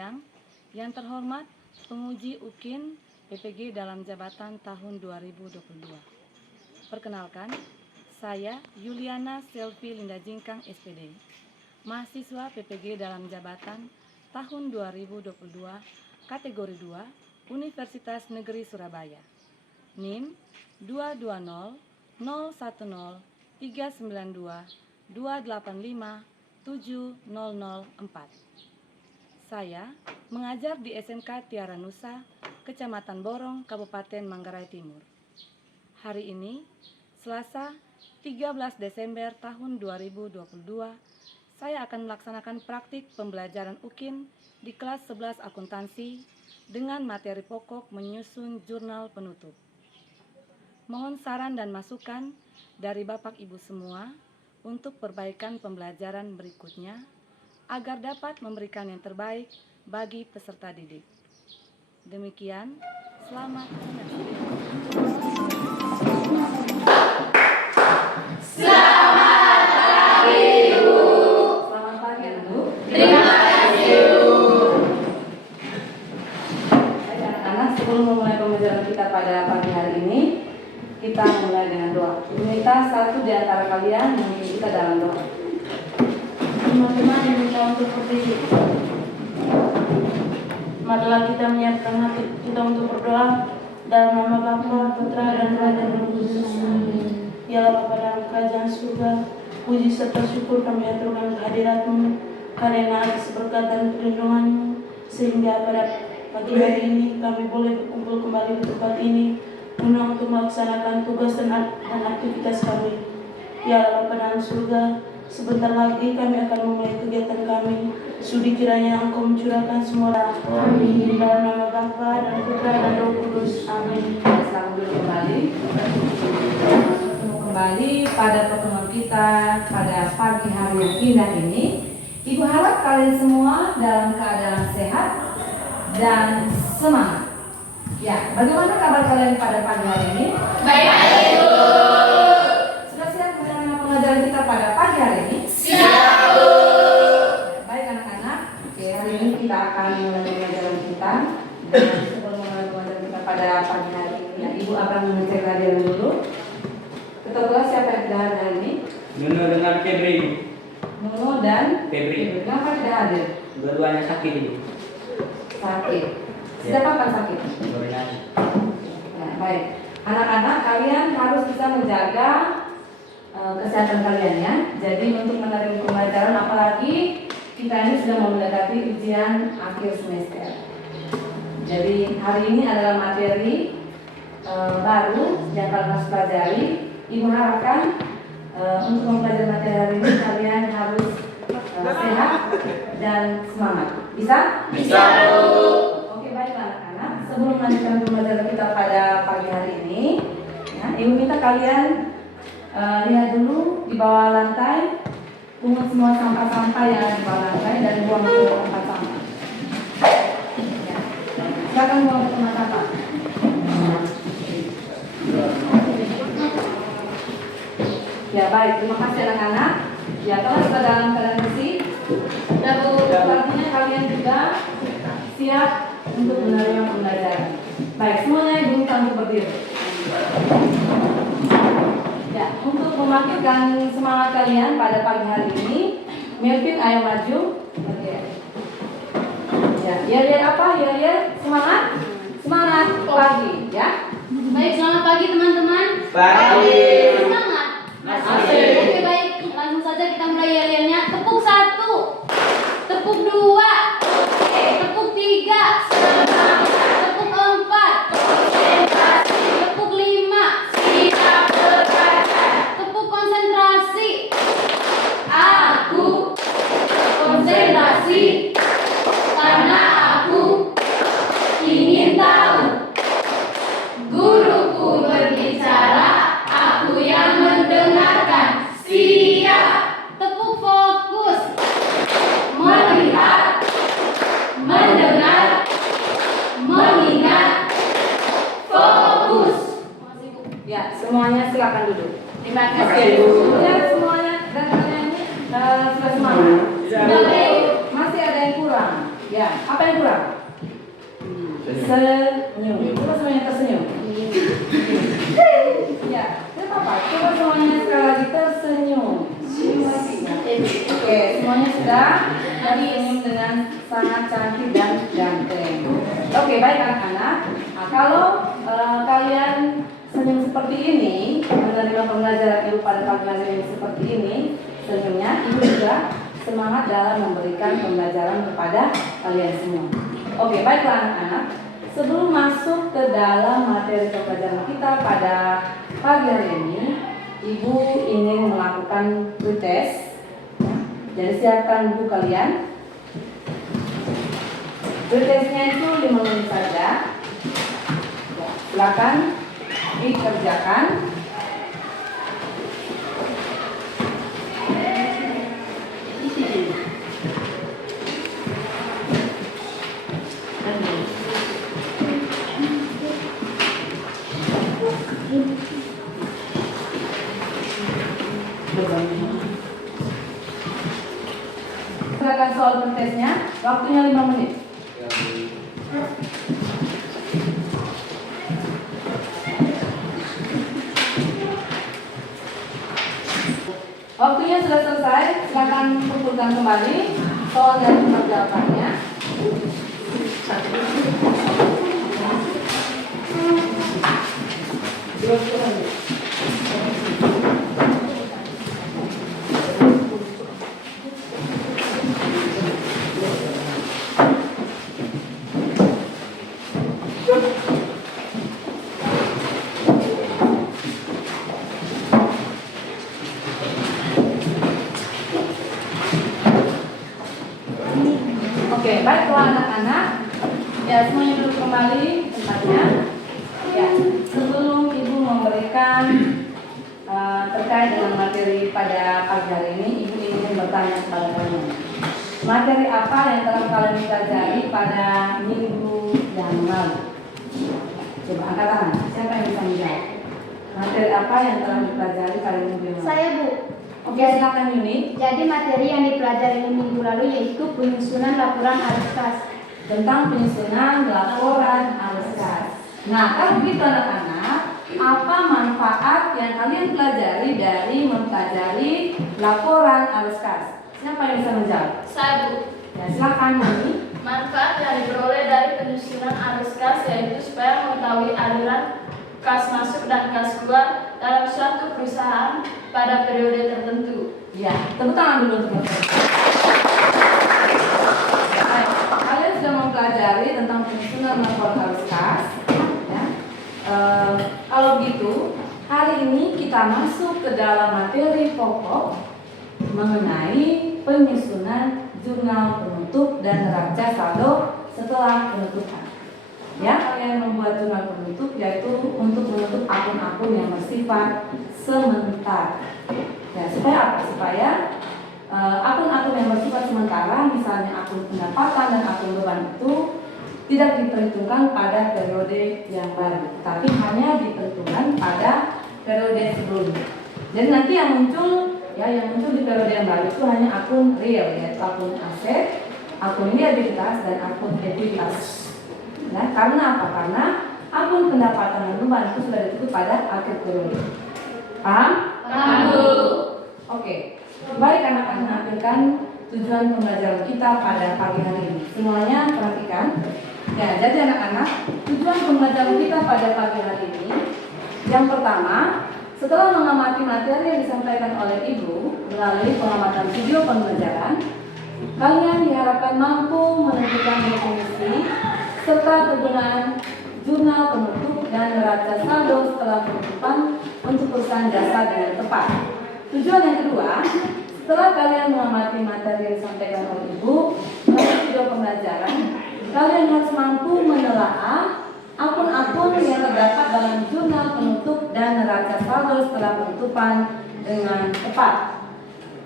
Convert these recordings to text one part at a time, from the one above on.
siang. Yang terhormat penguji UKIN PPG dalam jabatan tahun 2022. Perkenalkan, saya Yuliana Selvi Linda Jingkang SPD, mahasiswa PPG dalam jabatan tahun 2022, kategori 2, Universitas Negeri Surabaya. NIM 220 010 392 285 7004. Saya mengajar di SMK Tiara Nusa, Kecamatan Borong, Kabupaten Manggarai Timur. Hari ini, Selasa 13 Desember tahun 2022, saya akan melaksanakan praktik pembelajaran UKIN di kelas 11 akuntansi dengan materi pokok menyusun jurnal penutup. Mohon saran dan masukan dari Bapak Ibu semua untuk perbaikan pembelajaran berikutnya agar dapat memberikan yang terbaik bagi peserta didik. Demikian, selamat menyaksikan. Selamat pagi, Ibu. Selamat pagi, Ibu. Terima kasih, Ibu. Baik, anak-anak, sebelum memulai pembelajaran kita pada pagi hari ini, kita mulai dengan doa. Minta satu di antara kalian memimpin kita dalam doa. Teman-teman diminta untuk berdiri. Marilah kita menyiapkan hati kita untuk berdoa dalam nama Bapa, Putra, dan Roh Kudus. Ya Allah, Bapa dalam kerajaan surga, puji serta syukur kami aturkan kehadirat-Mu karena atas berkat dan perlindungan-Mu, sehingga pada pagi hari ini kami boleh berkumpul kembali di tempat ini guna untuk melaksanakan tugas dan aktivitas kami. Ya Allah, Bapa dalam surga, sebentar lagi kami akan memulai kegiatan kami. Sudi kiranya Engkau mencurahkan semua rahmat. Amin. Dalam nama Bapa dan Putra dan Roh Kudus. Amin. Selamat dulu kembali. Kembali pada pertemuan kita pada pagi hari yang indah ini. Ibu harap kalian semua dalam keadaan sehat dan semangat. Ya, bagaimana kabar kalian pada pagi hari ini? Baik, Ibu. Sudah siap mendengar pengajaran kita pada pagi hari ini? Siap, Bu. Baik anak-anak, oke, hari ini kita akan mulai pembelajaran kita. Dan sebelum mulai pembelajaran kita pada pagi hari ini, ya, Ibu akan mengecek kehadiran dulu. Ketua kelas siapa yang tidak hadir hari ini? Nuno dengan Febri. Nuno dan Febri. Kenapa tidak hadir? Dua-duanya sakit ini. Sakit. Sejak kapan sakit? Koordinasi. Nah, baik. Anak-anak, kalian harus bisa menjaga kesehatan kalian ya. Jadi untuk menerima pembelajaran, apalagi kita ini sudah mau mendekati ujian akhir semester. Jadi hari ini adalah materi baru yang kalian harus pelajari. Ibu harapkan untuk mempelajari materi hari ini kalian harus sehat dan semangat. Bisa? Bisa, Bu. Oke, baik anak-anak. Sebelum melanjutkan pembelajaran kita pada pagi hari ini, ya, Ibu minta kalian lihat dulu di bawah lantai, pungut semua sampah-sampah yang ada di bawah lantai dan buang ke tempat sampah. Ya. Silakan buang ke tempat sampah. Ya baik, terima kasih anak-anak. Ya, kalau sudah dalam keadaan bersih, dan artinya kalian juga siap untuk menerima pembelajaran. Baik, semuanya Ibu minta untuk berdiri. Ya, untuk membangkitkan semangat kalian pada pagi hari ini, Melvin ayo maju. Oke. Ya, lihat apa? Lihat semangat, semangat pagi, ya. Baik, selamat pagi teman-teman. Pagi. Semangat. Masih. Oke, baik. Langsung saja kita mulai yel-yelnya. Tepuk 1, tepuk 2, tepuk 3, tepuk 4, tepuk 5, tepuk konsentrasi. Aku konsentrasi karena aku ingin tahu. Guruku berbicara, aku yang mendengarkan. Siap. Tepuk fokus. Melihat, mendengar, mengingat. Fokus. Ya, semuanya silakan duduk. Terima kasih, kasih. Bu. Lihat semuanya dan kalian ini sudah semangat. Sudah, Bu. Masih ada yang kurang. Ya, apa yang kurang? Senyum. Coba semuanya tersenyum. Ya, tidak apa-apa. Coba semuanya sekali lagi tersenyum. Oke, semuanya sudah tersenyum dengan sangat cantik dan ganteng. Oke, baik anak-anak. Nah, kalau kalian senyum seperti ini, menerima pembelajaran ibu pada pagi hari ini seperti ini, senyumnya ibu juga semangat dalam memberikan pembelajaran kepada kalian semua. Oke, baiklah anak-anak. Sebelum masuk ke dalam materi pembelajaran kita pada pagi hari ini, ibu ingin melakukan pretest. Jadi siapkan buku kalian. Pretestnya itu 5 menit saja. Silakan dikerjakan. Silakan soal pretestnya, waktunya 5 menit. Waktunya sudah selesai, silakan kumpulkan kembali soal dan tempat jawabannya. Oke, baiklah anak-anak. Ya, semuanya duduk kembali tempatnya. Ya, sebelum ibu memberikan terkait dengan materi pada pagi hari ini, ibu ingin bertanya kepada kalian. Materi apa yang telah kalian pelajari pada minggu yang lalu? Coba angkat tangan. Siapa yang bisa menjawab? Materi apa yang telah dipelajari pada minggu yang lalu? Saya, Bu. Oke, silakan Yuni. Jadi materi yang dipelajari minggu lalu yaitu penyusunan laporan arus kas. Tentang penyusunan laporan arus kas. Nah, kalau begitu anak-anak, apa manfaat yang kalian pelajari dari mempelajari laporan arus kas? Siapa yang bisa menjawab? Saya, Bu. Ya, silakan Yuni. Manfaat yang diperoleh dari penyusunan arus kas yaitu supaya mengetahui aliran kas masuk dan kas keluar dalam suatu perusahaan pada periode tertentu. Ya, tepuk tangan dulu untuk mereka. Baik, kalian sudah mempelajari tentang penyusunan laporan arus kas. Ya. Kalau begitu, hari ini kita masuk ke dalam materi pokok mengenai penyusunan jurnal penutup dan neraca saldo setelah penutupan. Ya, kalian membuat jurnal penutup yaitu untuk menutup akun-akun yang bersifat sementara. Ya, supaya apa? Supaya akun-akun yang bersifat sementara, misalnya akun pendapatan dan akun beban itu tidak diperhitungkan pada periode yang baru, tapi hanya diperhitungkan pada periode sebelumnya. Jadi nanti yang muncul di periode yang baru itu hanya akun real, yaitu akun aset, akun liabilitas dan akun ekuitas. Nah, karena apa? Karena akun pendapatan dan beban itu sudah ditutup pada akhir periode. Paham? Paham, Bu. Oke. Baik anak-anak, perhatikan tujuan pembelajaran kita pada pagi hari ini. Semuanya perhatikan. Ya, jadi anak-anak, tujuan pembelajaran kita pada pagi hari ini, yang pertama, setelah mengamati materi yang disampaikan oleh ibu melalui pengamatan video pembelajaran, kalian diharapkan mampu menentukan definisi serta kegunaan jurnal penutup dan neraca saldo setelah penutupan untuk perusahaan jasa dengan tepat. Tujuan yang kedua, setelah kalian mengamati materi yang disampaikan oleh ibu melalui video pembelajaran, kalian harus mampu menelaah akun-akun yang terdapat dalam jurnal penutup dan neraca saldo setelah penutupan dengan tepat.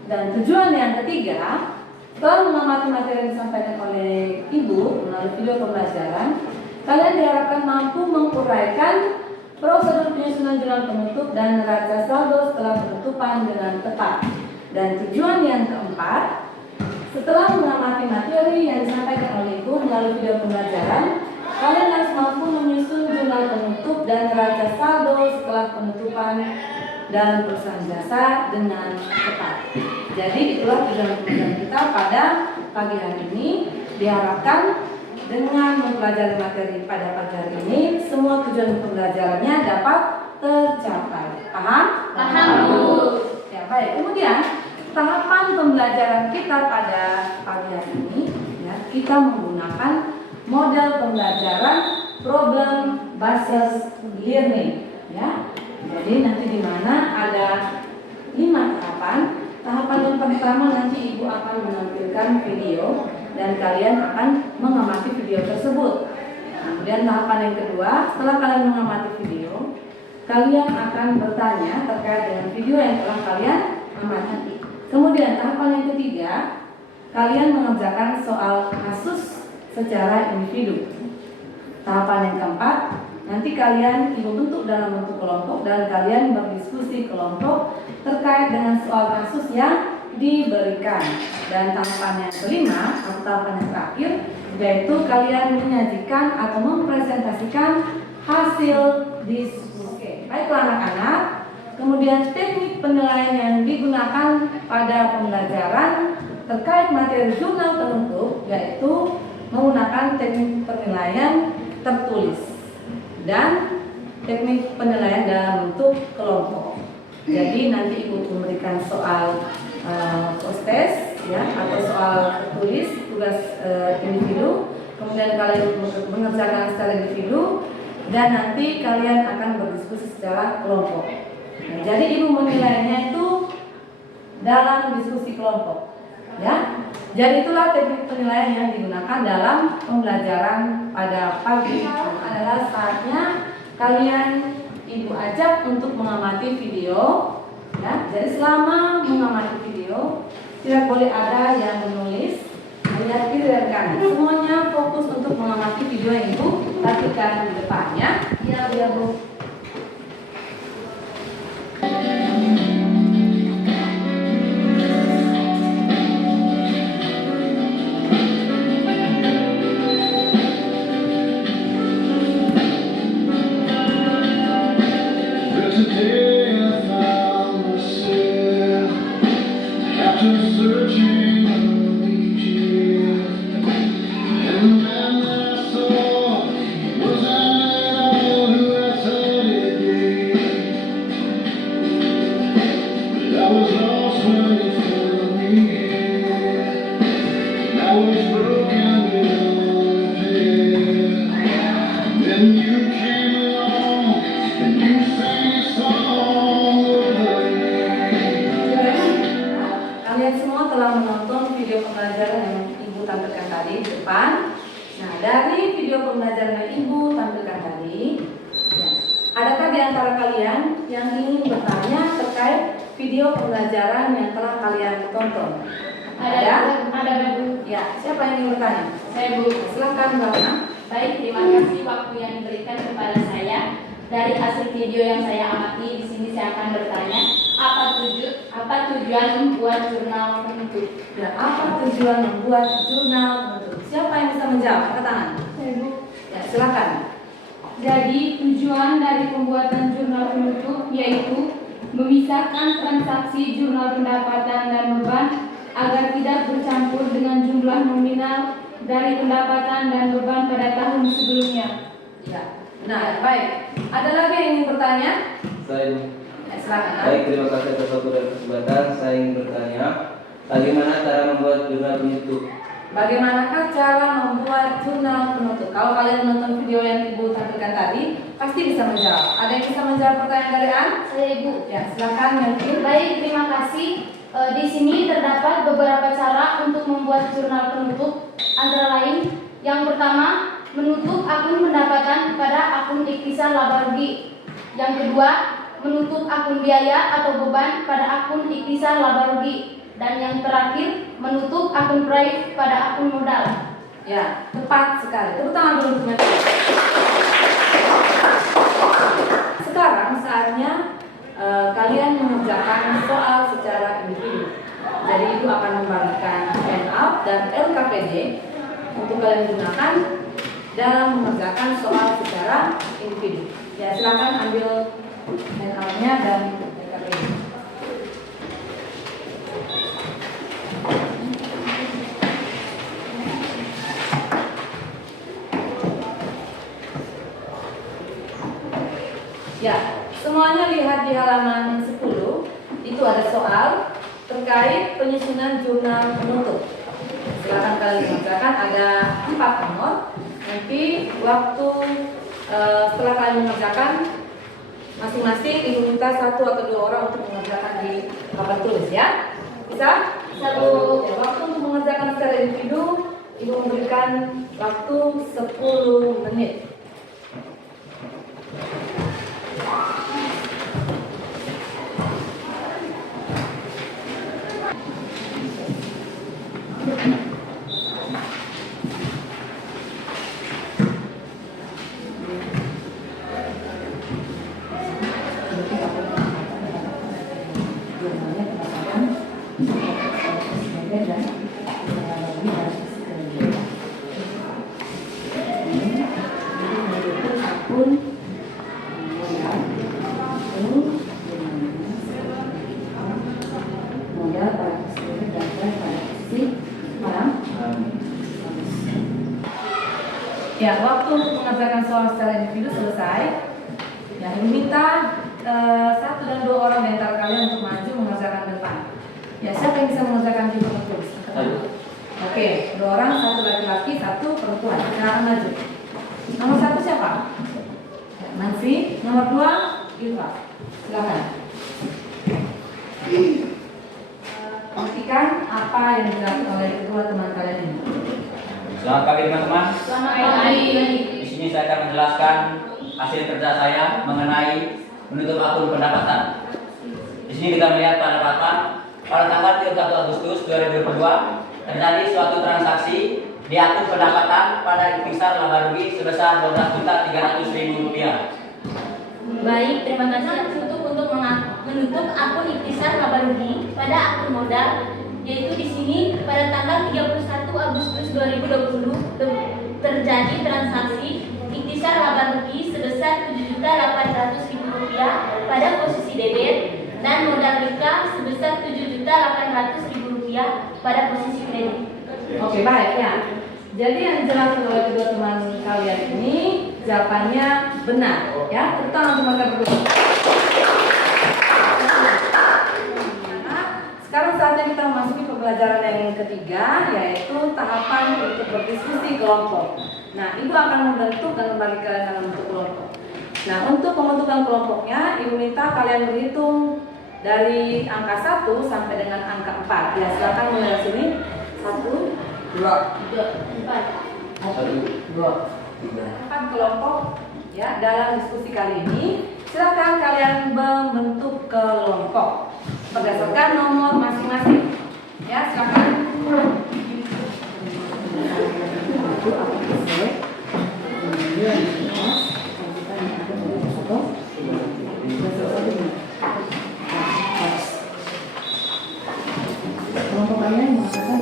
Dan tujuan yang ketiga, setelah mengamati materi yang disampaikan oleh ibu melalui video pembelajaran, kalian diharapkan mampu menguraikan prosedur penyusunan jurnal penutup dan neraca saldo setelah penutupan dengan tepat. Dan tujuan yang keempat, Setelah mengamati materi yang disampaikan oleh Ibu melalui video pembelajaran, kalian harus mampu menyusun jurnal penutup dan neraca saldo setelah penutupan dalam perusahaan jasa dengan tepat. Jadi itulah tujuan pembelajaran kita pada pagi hari ini. Diharapkan dengan mempelajari materi pada pagi hari ini, semua tujuan pembelajarannya dapat tercapai. Paham? Paham, Bu. Ya, baik. Kemudian tahapan pembelajaran kita pada pagi hari ini, ya, kita menggunakan model pembelajaran problem based learning, ya. Jadi nanti di mana ada 5 tahapan. Tahapan yang pertama nanti Ibu akan menampilkan video dan kalian akan mengamati video tersebut. Kemudian tahapan yang kedua, setelah kalian mengamati video, kalian akan bertanya terkait dengan video yang telah kalian amati. Kemudian tahapan yang ketiga, kalian mengerjakan soal kasus secara individu. Tahapan yang keempat, nanti kalian Ibu bentuk dalam bentuk kelompok dan kalian berdiskusi kelompok terkait dengan soal kasus yang diberikan. Dan tahapan yang kelima atau tahapan yang terakhir, yaitu kalian menyajikan atau mempresentasikan hasil diskusi. Baiklah anak-anak, kemudian teknik penilaian yang digunakan pada pembelajaran terkait materi jurnal penutup yaitu menggunakan teknik penilaian tertulis dan teknik penilaian dalam bentuk kelompok. Jadi nanti Ibu memberikan soal post test, ya, atau soal tulis tugas individu, kemudian kalian mengerjakan secara individu dan nanti kalian akan berdiskusi secara kelompok. Nah, jadi Ibu menilainya itu dalam diskusi kelompok, ya. Jadi itulah teknik penilaian yang digunakan dalam pembelajaran pada pagi. Adalah saatnya kalian Ibu ajak untuk mengamati video, ya. Jadi selama mengamati video tidak boleh ada yang menulis, melihat kiri dan kanan. Semuanya fokus untuk mengamati video yang Ibu perhatikan di depannya. Ya, Bu. Kalian semua telah menonton video pembelajaran yang Ibu tampilkan tadi di depan. Nah, dari video pembelajaran yang Ibu tampilkan tadi, ya, adakah di antara kalian yang ingin bertanya terkait video pembelajaran yang telah kalian tonton? Ada, Bu. Ya, siapa yang ingin bertanya? Saya, Bu. Silakan, Mbak. Baik, terima kasih waktu yang diberikan kepada saya. Dari hasil video yang saya amati di sini saya akan bertanya, apa tujuan membuat jurnal penutup? Ya, apa tujuan membuat jurnal penutup? Siapa yang bisa menjawab? Angkat tangan. Saya, Bu. Ya, silakan. Jadi tujuan dari pembuatan jurnal penutup yaitu memisahkan transaksi jurnal pendapatan dan beban agar tidak bercampur dengan jumlah nominal dari pendapatan dan beban pada tahun sebelumnya. Ya, nah, baik. Ada lagi yang ingin bertanya? Saya Ya, silakan. baik, terima kasih atas waktu dan kesempatan. Saya ingin bertanya, bagaimana cara membuat jurnal penutup? Bagaimanakah cara membuat jurnal penutup? Kalau kalian menonton video yang Ibu tampilkan tadi, pasti bisa menjawab. Ada yang bisa menjawab pertanyaan dari An? Saya, Ibu. Ya, silakan Melvin. Baik, terima kasih. Di sini terdapat beberapa cara untuk membuat jurnal penutup, antara lain yang pertama, menutup akun pendapatan pada akun ikhtisar laba rugi. Yang kedua, menutup akun biaya atau beban pada akun ikhtisar laba rugi. Dan yang terakhir, menutup akun prive pada akun modal. Ya, tepat sekali. Tepuk tangan dulu untuk Melvin. Sekarang saatnya kalian mengerjakan soal secara individu. Jadi Ibu akan membagikan handout dan LKPD untuk kalian gunakan dalam mengerjakan soal secara individu. Ya, silakan ambil NA-nya dan LKPD. Ya, semuanya lihat di halaman 10. Itu ada soal terkait penyusunan jurnal penutup. Silakan kalian mengerjakan, ada 4 nomor. Nanti waktu setelah kalian mengerjakan, masing-masing ibu minta 1 atau 2 orang untuk mengerjakan di papan tulis ya. Bisa? Satu. Ya, waktu untuk mengerjakan secara individu, ibu memberikan waktu 10 menit. Ya, waktu untuk mengerjakan soal secara individu selesai. Ya, ibu minta 1 dan 2 orang di antara kalian untuk maju mengerjakan depan. Ya, siapa yang bisa mengerjakan di papan tulis? Oke, 2 orang, 1 laki-laki, 1 perempuan. Silakan maju. Nomor 1 siapa? Nancy. Nomor 2 Ilva. Silakan. Perhatikan apa yang dijelaskan oleh kedua teman kalian ini. Selamat pagi teman-teman. Selamat pagi. Di sini saya akan menjelaskan hasil kerja saya mengenai menutup akun pendapatan. Di sini kita melihat pada papan pada tanggal 31 Agustus 2022 terjadi suatu transaksi di akun pendapatan pada ikhtisar laba rugi sebesar Rp12.300.000. Baik, terima kasih untuk menutup akun ikhtisar laba rugi pada akun modal, yaitu di sini pada tanggal 31 Agustus 2020 terjadi transaksi ikhtisar laba rugi sebesar Rp7.800.000 pada posisi debit dan modal rika sebesar Rp7.800.000 pada posisi kredit. Oke, baik ya. Jadi yang dijelaskan oleh kedua teman kalian ini jawabannya benar ya. Terutama untuk mereka berdua. Sekarang saatnya kita memasuki pembelajaran yang ketiga, yaitu tahapan untuk berdiskusi kelompok. Nah, ibu akan membentuk dan membagi kalian dalam bentuk kelompok. Nah, untuk pembentukan kelompoknya, ibu minta kalian berhitung dari angka 1 sampai dengan angka 4. Ya, silakan mulai dari sini. 1, 2, 3, 4. 1, 2, 3. 4 kelompok ya dalam diskusi kali ini. Silakan kalian membentuk kelompok berdasarkan nomor masing-masing. Ya, silakan. Kelompok kalian mengatakan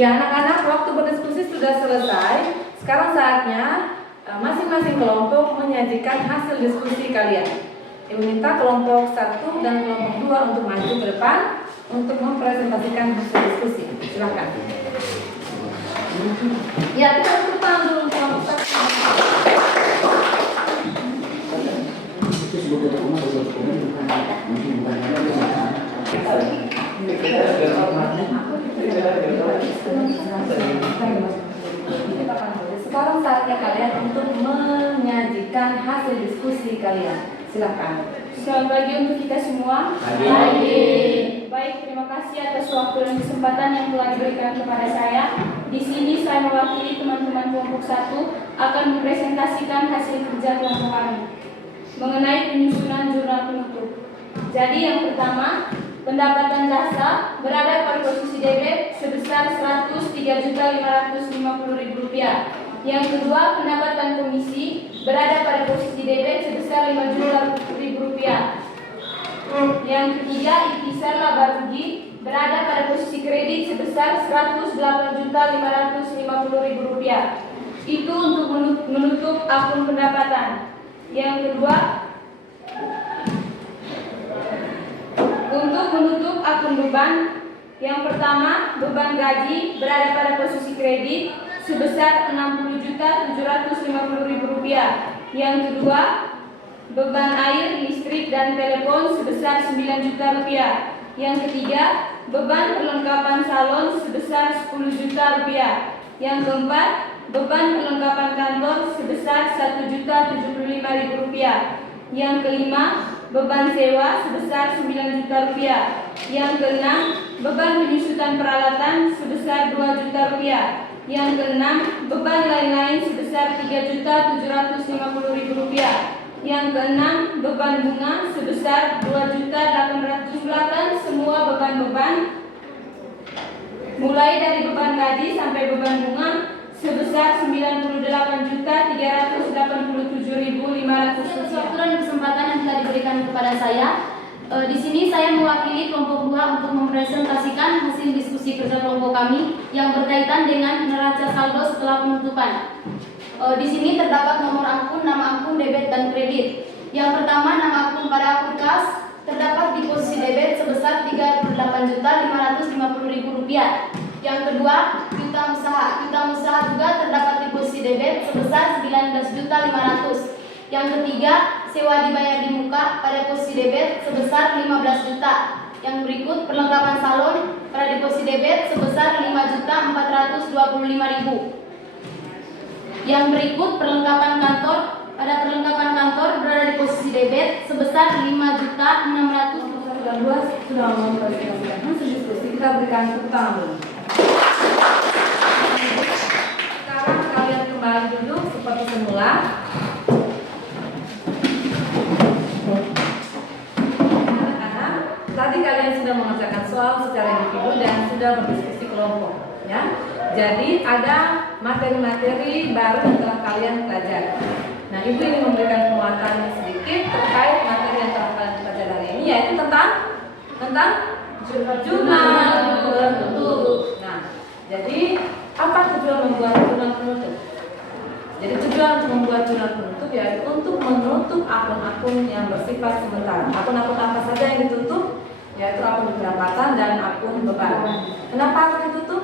ya, anak-anak, waktu berdiskusi sudah selesai. Sekarang saatnya masing-masing kelompok menyajikan hasil diskusi kalian. Ibu minta kelompok 1 dan kelompok 2 untuk maju ke depan untuk mempresentasikan hasil diskusi. Silakan. Ya, kita tepuk tangan dulu untuk kelompok 1. Sekarang saatnya kalian untuk menyajikan menyaksikan hasil diskusi kalian. Silakan. Selamat pagi untuk kita semua. Baik, terima kasih atas waktu dan kesempatan yang telah diberikan kepada saya. Di sini saya mewakili teman-teman kelompok 1 akan mempresentasikan hasil kerja kelompok kami mengenai penyusunan jurnal penutup. Jadi yang pertama, pendapatan jasa berada pada posisi debit sebesar Rp103.550.000. Yang kedua, pendapatan komisi berada pada posisi debit sebesar Rp5 juta. Yang ketiga, ikhtisar laba rugi berada pada posisi kredit sebesar Rp108.550.000. Itu untuk menutup akun pendapatan. Yang kedua, untuk menutup akun beban, yang pertama, beban gaji berada pada posisi kredit sebesar Rp60.750.000. Yang kedua, beban air, listrik, dan telepon sebesar Rp9 juta. Yang ketiga, beban perlengkapan salon sebesar Rp10 juta. Yang keempat, beban perlengkapan kantor sebesar Rp1.075.000. Yang kelima, beban sewa sebesar Rp9 juta. Yang keenam, beban penyusutan peralatan sebesar Rp2 juta. Yang keenam, beban lain-lain sebesar Rp3.750.000. Yang keenam, beban bunga sebesar Rp2.800.000. Semua beban-beban mulai dari beban gaji sampai beban bunga sebesar Rp98.387.500. Waktu dan kesempatan yang telah diberikan kepada saya. Di sini saya mewakili kelompok 2 untuk mempresentasikan hasil diskusi kerja kelompok kami yang berkaitan dengan neraca saldo setelah penutupan. Di sini terdapat nomor akun, nama akun, debit, dan kredit. Yang pertama, nama akun pada akun kas terdapat di posisi debit sebesar Rp38.550.000. Yang kedua, piutang usaha. Piutang usaha juga terdapat di posisi debit sebesar Rp19.500.000. Yang ketiga, sewa dibayar di muka pada posisi debit sebesar Rp15 juta. Yang berikut, perlengkapan salon pada di posisi debit sebesar Rp5.425.000. Yang berikut, perlengkapan kantor pada perlengkapan kantor berada di posisi debit sebesar Rp5.600.000. Sudah mempresentasikan hasil diskusi, kita berikan tepuk tangan dulu. Sekarang kalian kembali duduk seperti semula. Anak-anak, tadi kalian sudah mengerjakan soal secara individu dan sudah berdiskusi kelompok, ya. Jadi ada materi-materi baru yang telah kalian pelajari. Nah, Ibu ingin memberikan penguatan sedikit terkait materi yang telah kalian pelajari hari ini, yaitu tentang jurnal penutup. Nah, jadi apa tujuan membuat jurnal penutup? Jadi tujuan untuk membuat jurnal penutup yaitu untuk menutup akun-akun yang bersifat sementara. Akun-akun apa saja yang ditutup? Yaitu akun pendapatan dan akun beban. Kenapa harus ditutup?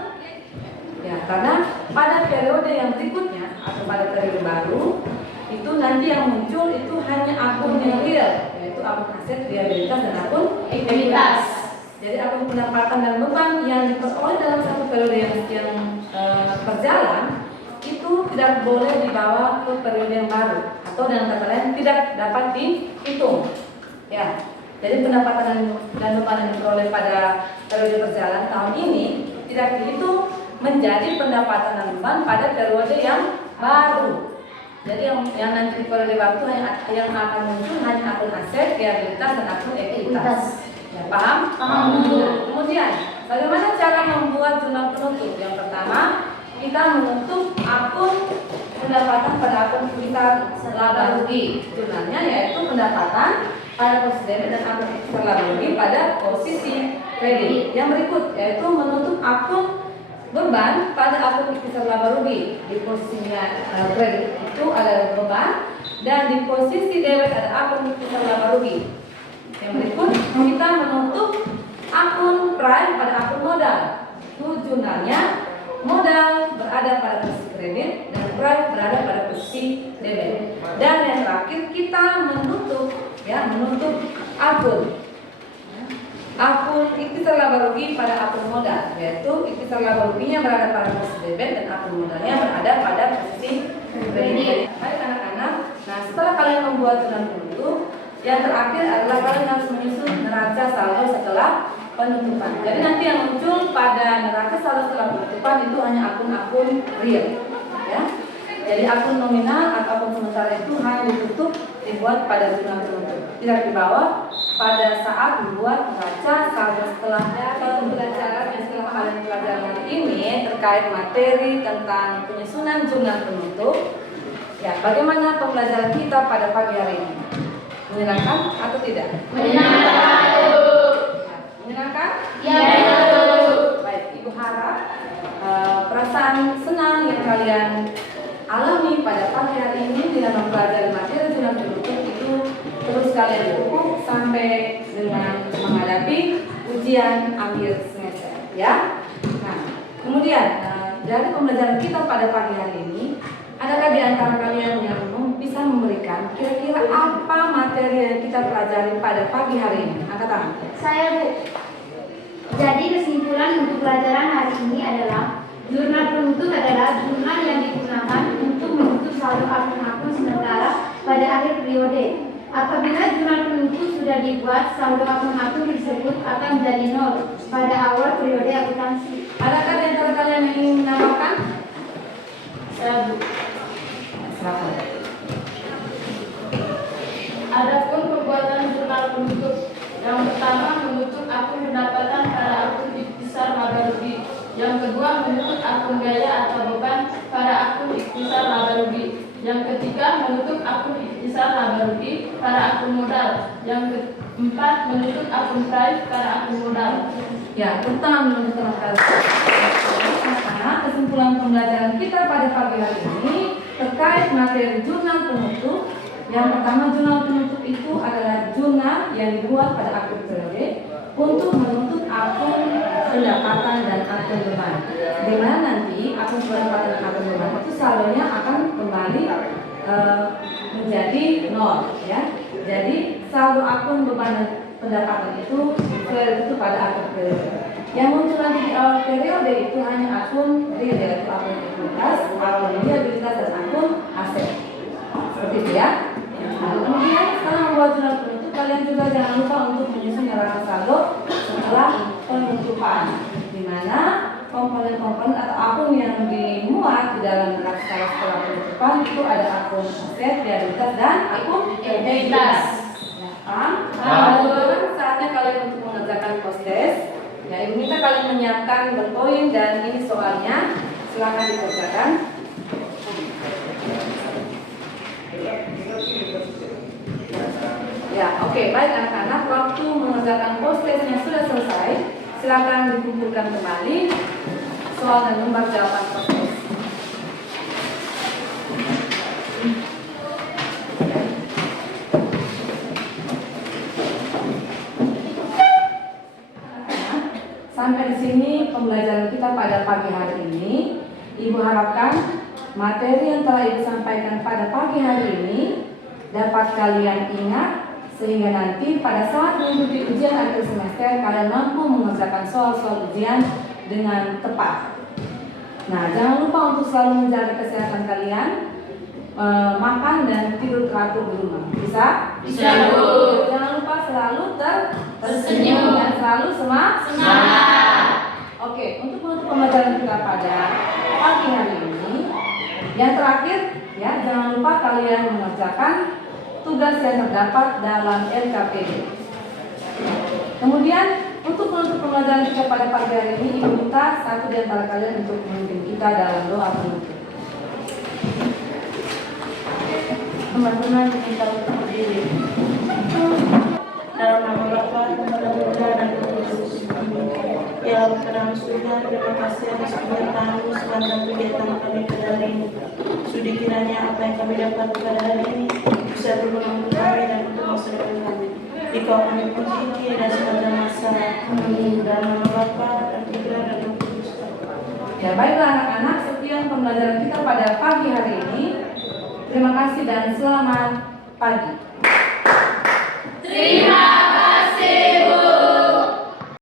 Ya, karena pada periode yang berikutnya atau pada periode baru itu nanti yang muncul itu hanya akun yang real, yaitu akun aset, liabilitas, dan akun ekuitas. Jadi akun pendapatan dan beban yang diperoleh dalam satu periode yang berjalan itu tidak boleh dibawa ke periode yang baru, atau dengan kata lain tidak dapat dihitung. Ya, jadi pendapatan dan beban yang diperoleh pada periode berjalan tahun ini tidak dihitung menjadi pendapatan dan beban pada periode yang baru. Jadi yang nanti di periode waktu yang akan muncul hanya akun aset, liabilitas, dan akun ekuitas. Ya, paham? Paham. Nah, kemudian bagaimana cara membuat jurnal penutup? Yang pertama, kita menutup akun pendapatan pada akun kita laba rugi. Jurnalnya yaitu pendapatan pada posisi debit dan akun laba rugi pada posisi kredit. Yang berikut yaitu menutup akun beban pada akun ikhtisar laba rugi. Di posisinya kredit itu ada beban dan di posisi debit ada akun ikhtisar laba rugi. Yang berikut kita menutup akun prime pada akun modal. Jurnalnya modal berada pada posisi kredit dan prime berada pada posisi debit. Dan yang terakhir kita menutup akun ikhtisar laba rugi pada akun modal, yaitu ikhtisar laba ruginya berada pada posisi debit dan akun modalnya berada pada posisi kredit. Baik anak-anak, nah setelah kalian membuat jurnal penutup, yang terakhir adalah kalian harus menyusun neraca saldo setelah penutupan. Jadi nanti yang muncul pada neraca saldo setelah penutupan itu hanya akun-akun real, ya. Jadi akun nominal atau akun sementara itu hanya ditutup dibuat pada jurnal penutup, tidak dibawa pada saat membuat neraca saldo setelah pembelajaran yang setelah kalian pelajari ini terkait materi tentang penyusunan jurnal penutup. Ya, bagaimana pembelajaran kita pada pagi hari ini? Menyenangkan atau tidak? Menyenangkan. Menyenangkan? Ya. Baik, Ibu harap perasaan senang yang kalian alami pada pagi hari ini dalam mempelajari materi jurnal penutup itu terus kalian pupuk sampai dengan menghadapi ujian akhir semester, ya. Nah, kemudian dari pembelajaran kita pada pagi hari ini, adakah di antara kalian yang bisa memberikan kira-kira apa materi yang kita pelajari pada pagi hari ini? Angkat tangan. Saya, Bu. Jadi kesimpulan untuk pelajaran hari ini adalah jurnal penutup adalah jurnal yang digunakan untuk menutup saldo akun-akun sementara pada akhir periode. Apabila jurnal penutup sudah dibuat, saldo akun-akun tersebut akan menjadi nol pada awal periode akuntansi. Adakah di antara kalian yang ingin menambahkan? Saya, Bu. Silakan. Adapun perbuatan jurnal penutup, yang pertama menutup akun pendapatan pada akun ikhtisar laba rugi. Yang kedua menutup akun gaya atau beban pada akun ikhtisar laba rugi. Yang ketiga menutup akun ikhtisar laba rugi pada akun modal. Yang keempat menutup akun price pada akun modal. Ya, tentang menutup akun. Anak-anak, kesimpulan pembelajaran kita pada pagi hari ini terkait materi jurnal penutup. Yang pertama, jurnal penutup itu adalah jurnal yang dibuat pada akhir periode untuk menutup akun pendapatan dan akun beban. Di mana nanti akun pendapatan dan akun beban itu saldonya akan kembali menjadi nol, ya. Jadi saldo akun beban dan pendapatan itu itu pada akhir periode. Yang muncul nanti di awal periode itu hanya akun real, yaitu akun likuiditas, akun liabilitas dan akun aset. Seperti itu, ya. Nah, kemudian setelah membuat jurnal penutup, kalian juga jangan lupa untuk menyusun neraca saldo setelah penutupan, di mana komponen-komponen atau akun yang dimuat di dalam neraca saldo setelah penutupan itu ada akun aset, liabilitas dan akun ekuitas. Ya, paham? Nah, saatnya kalian untuk mengerjakan post test. Ya, Ibu minta kalian menyiapkan berpoin dan ini soalnya, silakan dikerjakan. Ya, oke, baik anak-anak, waktu mengerjakan post testnya sudah selesai. Silakan dikumpulkan kembali soal dan lembar jawaban post test. Sampai di sini pembelajaran kita pada pagi hari ini. Ibu harapkan materi yang telah Ibu sampaikan pada pagi hari ini dapat kalian ingat, sehingga nanti pada saat mengikuti ujian akhir semester kalian mampu mengerjakan soal-soal ujian dengan tepat. Nah, jangan lupa untuk selalu menjaga kesehatan kalian, makan dan tidur teratur di rumah. Bisa? Bisa, Bu. Jangan lupa selalu tersenyum dan selalu semangat. Oke, untuk menutup pembelajaran kita pada pagi hari ini, yang terakhir, ya, jangan lupa kalian mengerjakan tugas yang terdapat dalam LKPD. Kemudian untuk menutup pembelajaran kita pada pagi hari ini, Ibu minta satu di antara kalian untuk memimpin kita dalam doa penutup. Teman-teman kita untuk berdiri. Dalam nama Bapa, Putra, dan Roh Kudus. Ya Allah, dalam surga, terima kasih atas penyertaan-Mu sepanjang kegiatan kami pada hari ini. Sudi kiranya apa yang kami dapat pada hari ini bisa berguna untuk kami dan untuk masa depan kami. Dikau kami puji dan sepanjang masa. Amin. Dalam nama Bapa dan Putra dan Roh Kudus. Ya, baiklah anak-anak, sekian pembelajaran kita pada pagi hari ini. Terima kasih dan selamat pagi. Terima